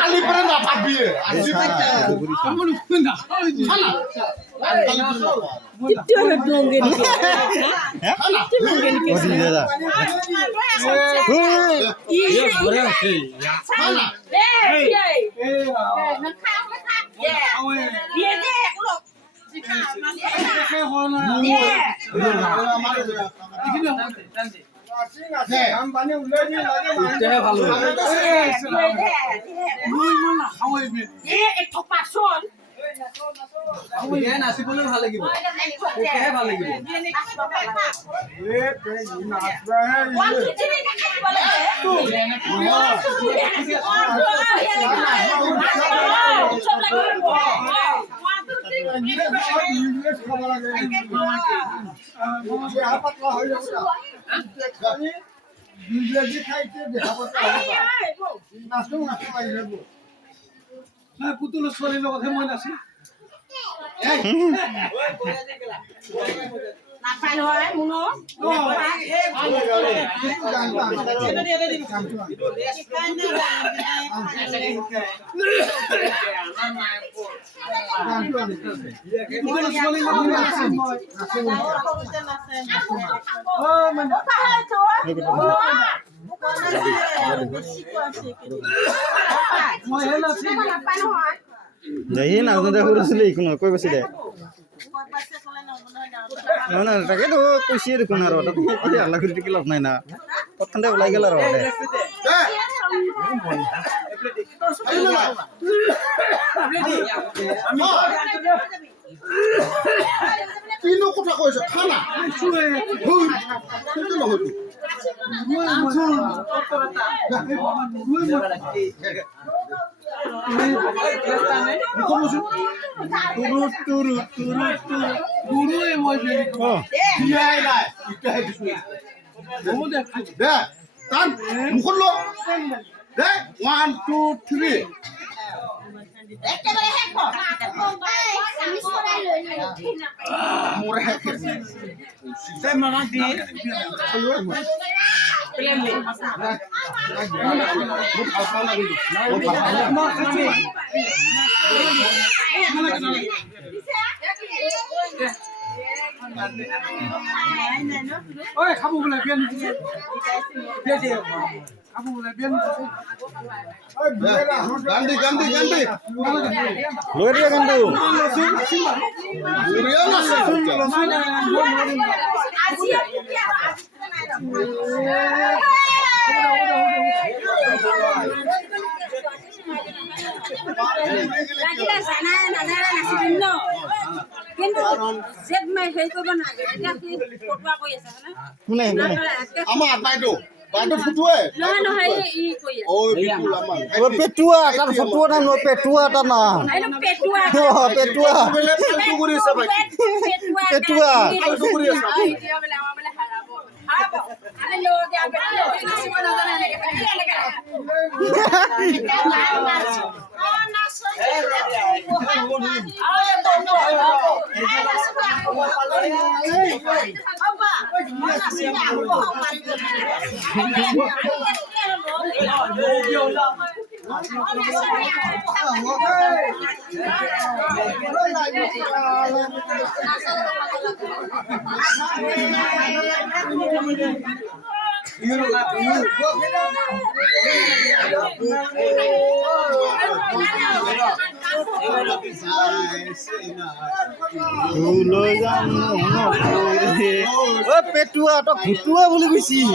Ali pernah dapat dia. Kamu lupa enggak? Itu mungkin ke. Ya? Itu mungkin ke. Oh, dia dah. Iya, boleh sih. Ya. Mana? নাচি বলে ভাল লাগিব ভাল লাগিব পুতুল ছোৱালীৰ লগতহে মই নাচিম নাপাই নহয় মুনো Jadi nak nanti aku rasli ikut kau pasti deh. Mana rakyat tu kau sih ikut naro, tapi ada Allah kerja kilap naik na. Kau tanda ulai galar ada. Kino kota kau itu kana. Itu lah itu. Guru yang mau jadi Dia ini. Kita itu semua. Deh, tan, mukul lo. Deh, 1, 2, 3. Murah. saya mana di Oi, kamu boleh biar dia. Kamu boleh biar Ganti. Luar dia kan tu. Urian lah. Lagi sana nada nasi dino. কিন্তু জেদ মাই হেই কৰিব নালাগে এটা কি ফটোৱা কৈ আছে না Mana? Amat baydo. Baydo futue. নহয় নহয় ই কৈ আছে Oh, betul amat. Oh petua, kan petua dan oh petua tanah. আইনো পেটুৱা Oh petua. Bele palsu guri sabai. Petua. Palsu guri sabai. Video বলে আমা বলে হারাবো আরে লোক আবে নাচি বনা জানা লাগে Dulu zaman oh petua atau butua boleh bisi.